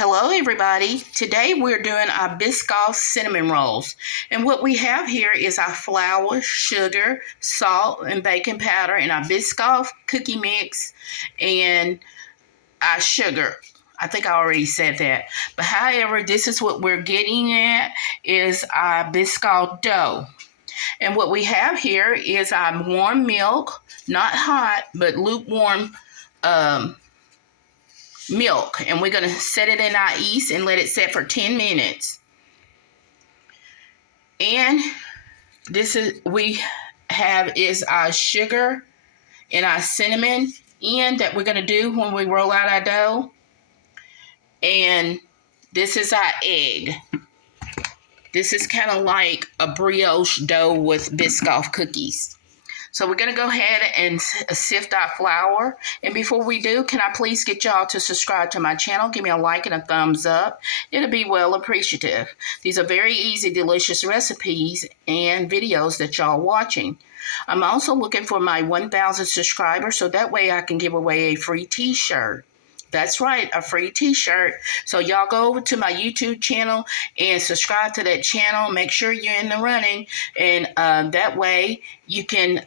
Hello everybody. Today we're doing our Biscoff cinnamon rolls. And what we have here is our flour, sugar, salt, and baking powder, and our Biscoff cookie mix, and our sugar. I think I already said that. But however, this is what we're getting at is our Biscoff dough. And what we have here is our warm milk, not hot, but lukewarm milk, and we're going to set it in our yeast and let it set for 10 minutes. And this is is our sugar and our cinnamon that we're going to do when we roll out our dough. And this is our egg. This is kind of like a brioche dough with Biscoff cookies. So we're going to go ahead and sift our flour. And before we do, can I please get y'all to subscribe to my channel? Give me a like and a thumbs up. It'll be well appreciative. These are very easy, delicious recipes and videos that y'all watching. I'm also looking for my 1,000 subscribers so that way I can give away a free t-shirt. That's right, a free t-shirt. So y'all go over to my YouTube channel and subscribe to that channel. Make sure you're in the running, and that way you can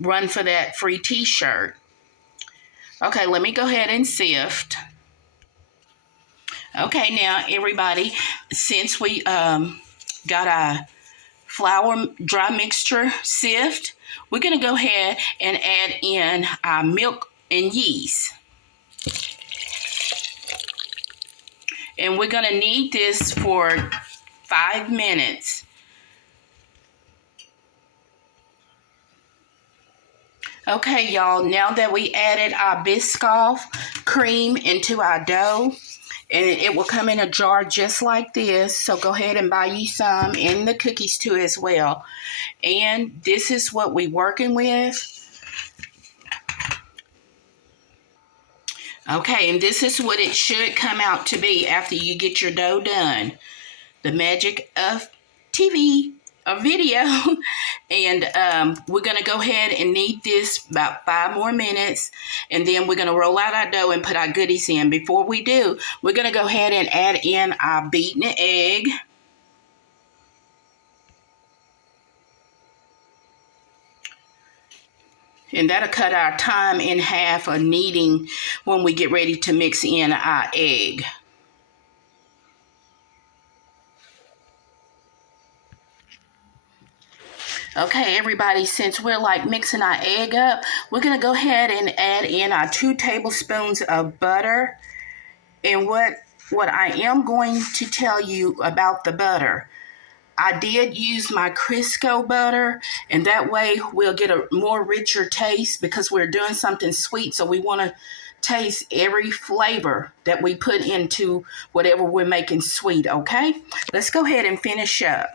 run for that free t-shirt. Okay, let me go ahead and sift. Okay, now everybody, since we got our flour dry mixture sift, we're going to go ahead and add in our milk and yeast. And we're going to knead this for 5 minutes. Okay, y'all, now that we added our Biscoff cream into our dough, and it will come in a jar just like this, so go ahead and buy you some, and the cookies too as well. And this is what we're working with. Okay, and this is what it should come out to be after you get your dough done. The magic of TV, a video. And we're going to go ahead and knead this about 5 more minutes. And then we're going to roll out our dough and put our goodies in. Before we do, we're going to go ahead and add in our beaten egg. And that'll cut our time in half of kneading when we get ready to mix in our egg. Okay, everybody, since we're like mixing our egg up, we're going to go ahead and add in our 2 tablespoons of butter. And what I am going to tell you about the butter, I did use my Crisco butter, and that way we'll get a more richer taste because we're doing something sweet. So we want to taste every flavor that we put into whatever we're making sweet, okay? Let's go ahead and finish up.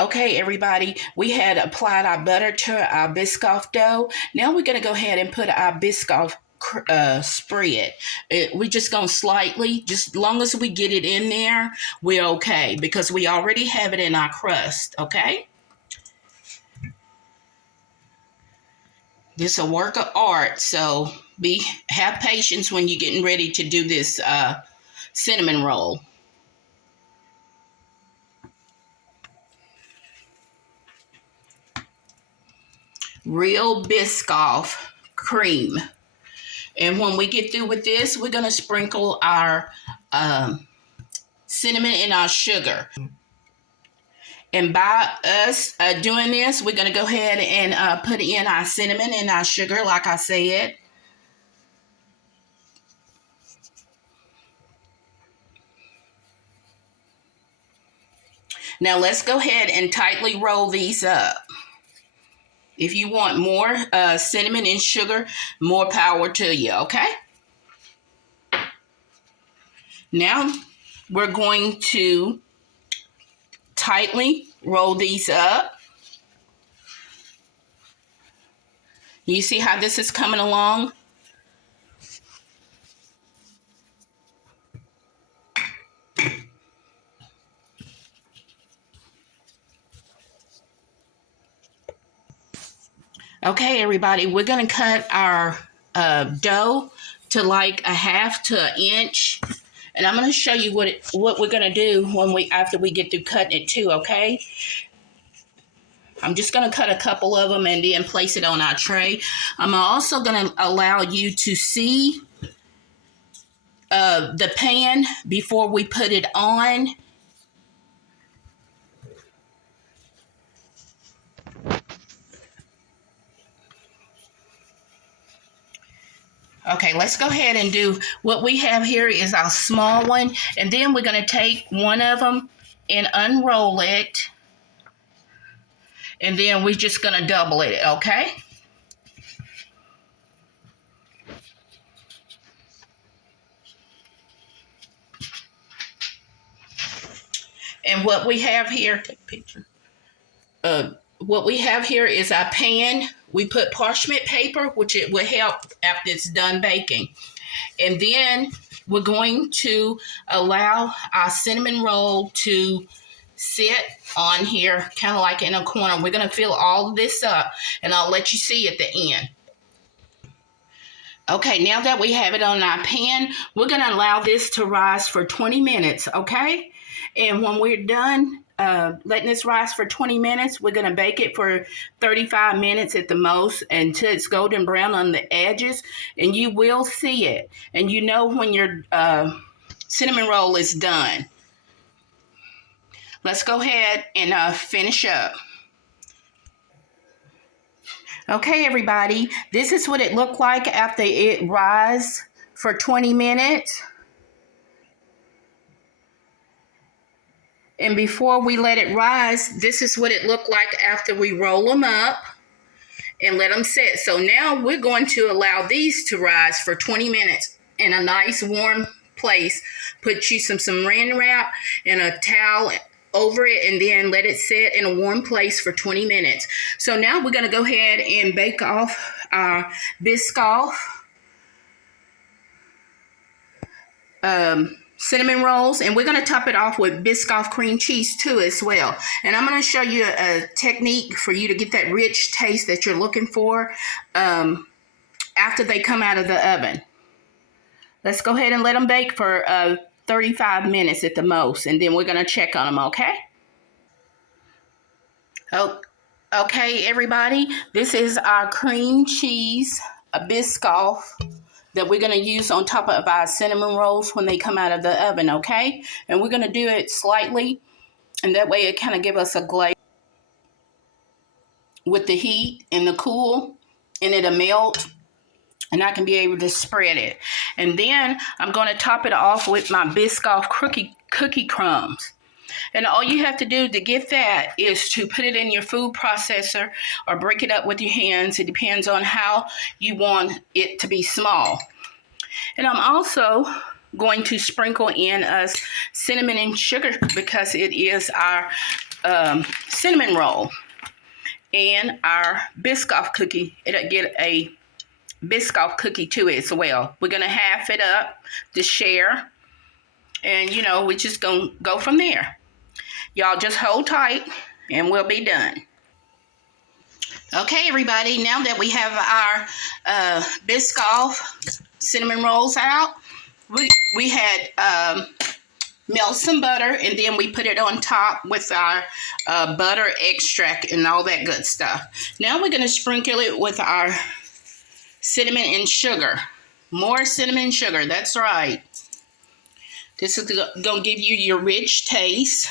Okay, everybody, we had applied our butter to our Biscoff dough. Now we're going to go ahead and put our Biscoff spread. We're just going to slightly, just long as we get it in there, we're okay because we already have it in our crust, okay? This is a work of art, so have patience when you're getting ready to do this cinnamon roll. Real Biscoff cream. And when we get through with this, we're going to sprinkle our cinnamon and our sugar. And by us doing this, we're going to go ahead and put in our cinnamon and our sugar, like I said. Now let's go ahead and tightly roll these up. If you want more cinnamon and sugar, more power to you, okay? Now we're going to tightly roll these up. You see how this is coming along? Okay, everybody, we're going to cut our dough to like a half to an inch. And I'm going to show you what we're going to do after we get through cutting it too, okay? I'm just going to cut a couple of them and then place it on our tray. I'm also going to allow you to see the pan before we put it on. Okay, let's go ahead and do what we have here is our small one. And then we're going to take one of them and unroll it. And then we're just going to double it, okay? And what we have here, take a picture. What we have here is our pan. We put parchment paper, which it will help after it's done baking. And then we're going to allow our cinnamon roll to sit on here, kind of like in a corner. We're going to fill all of this up, and I'll let you see at the end. Okay, now that we have it on our pan, we're going to allow this to rise for 20 minutes, okay? And when we're done letting this rise for 20 minutes, we're going to bake it for 35 minutes at the most until it's golden brown on the edges, and you will see it. And you know when your cinnamon roll is done. Let's go ahead and finish up. Okay, everybody, this is what it looked like after it rise for 20 minutes. And before we let it rise, this is what it looked like after we roll them up and let them sit. So now we're going to allow these to rise for 20 minutes in a nice warm place. Put you some saran wrap and a towel over it, and then let it sit in a warm place for 20 minutes. So now we're going to go ahead and bake off our Biscoff cinnamon rolls, and we're going to top it off with Biscoff cream cheese too as well. And I'm going to show you a technique for you to get that rich taste that you're looking for after they come out of the oven. Let's go ahead and let them bake for 35 minutes at the most, and then we're going to check on them, okay? Okay, everybody, this is our cream cheese, a Biscoff, that we're going to use on top of our cinnamon rolls when they come out of the oven, okay? And we're going to do it slightly, and that way it kind of give us a glaze with the heat and the cool, and it'll melt, and I can be able to spread it. And then I'm going to top it off with my Biscoff cookie crumbs. And all you have to do to get that is to put it in your food processor or break it up with your hands. It depends on how you want it to be small. And I'm also going to sprinkle in us cinnamon and sugar because it is our cinnamon roll and our Biscoff cookie. It'll get a Biscoff cookie to it as well. We're going to half it up to share. And, you know, we're just going to go from there. Y'all just hold tight and we'll be done. Okay, everybody, now that we have our Biscoff cinnamon rolls out, we had melt some butter, and then we put it on top with our butter extract and all that good stuff. Now we're going to sprinkle it with our cinnamon and sugar. More cinnamon and sugar, that's right. This is going to give you your rich taste.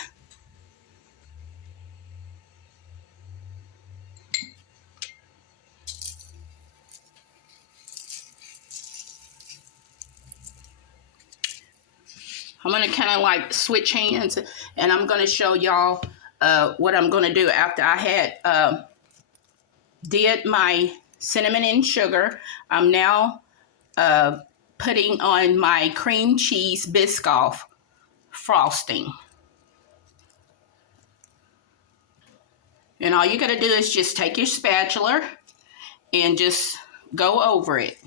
I'm going to kind of like switch hands, and I'm going to show y'all what I'm going to do after I had did my cinnamon and sugar. I'm now putting on my cream cheese Biscoff frosting. And all you got to do is just take your spatula and just go over it.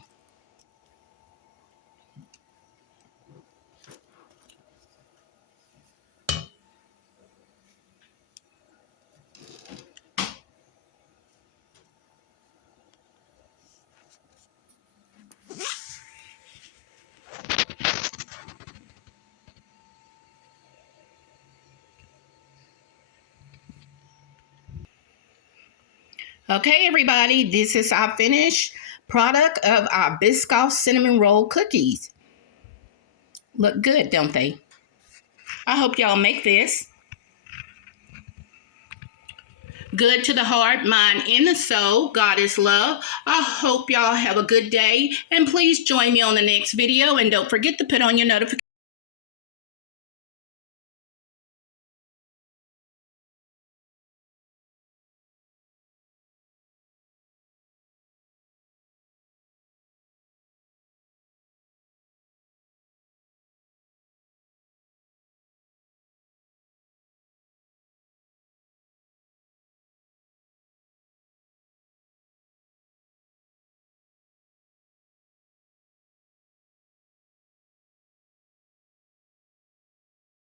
Okay, everybody, this is our finished product of our Biscoff cinnamon roll cookies. Look good, don't they? I hope y'all make this. Good to the heart, mind, and the soul. God is love. I hope y'all have a good day. And please join me on the next video. And don't forget to put on your notifications.